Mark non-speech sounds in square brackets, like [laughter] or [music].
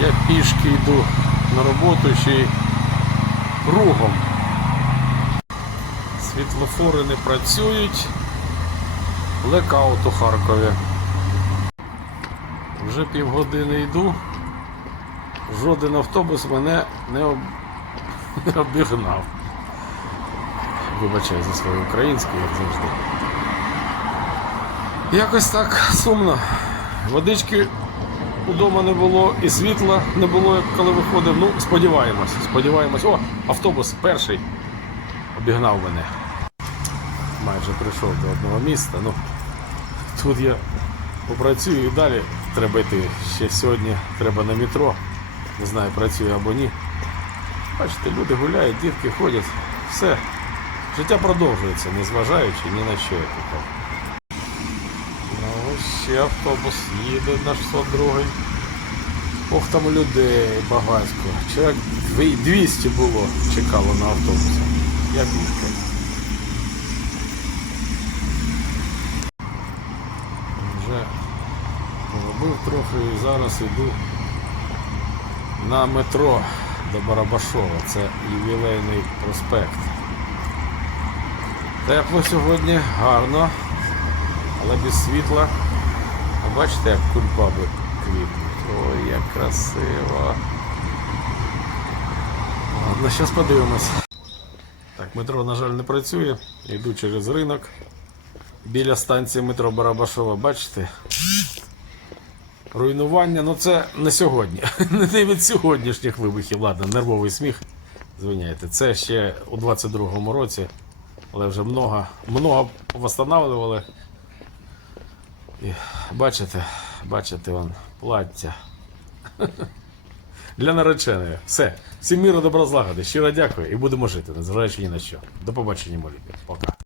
Я пішки йду на роботу ще й кругом. Світлофори не працюють. Лекаут у Харкові. Вже півгодини йду. Жоден автобус мене не, об... [laughs] не обігнав. Вибачай за своє українське, як завжди. Якось так сумно. Водички удома не було і світла не було, коли виходив. Ну, сподіваємось, сподіваємось. О, автобус перший обігнав мене. Майже прийшов до одного міста. Ну, тут я попрацюю і далі треба йти. Ще сьогодні треба на метро. Не знаю, працюю або ні. Бачите, люди гуляють, дітки ходять. Все. Життя продовжується, незважаючи ні на що. я тут. Ще автобус їде на 602. Ох, там людей багатько. Чоловік 200 було, чекало на автобусі. Я пішки. Вже поробив трохи і зараз йду на метро до Барабашова. Це ювілейний проспект. Тепло сьогодні, гарно, але без світла. А бачите, як кульбаби квітнуть. Ой, як красиво. Ладно, зараз подивимось. Так, метро, на жаль, не працює. Йду через ринок. Біля станції метро Барабашова, бачите? Руйнування, ну це не сьогодні. [laughs] Не від сьогоднішніх вибухів. Ладно, нервовий сміх. Звиняйте, це ще у 22-му році, але вже много, много восстанавливали. І бачите, бачите вон, плаття. Для нареченої. Все. Всім міру добра злагоди. Щиро дякую і будемо жити, незважаючи ні на що. До побачення, молі. Пока.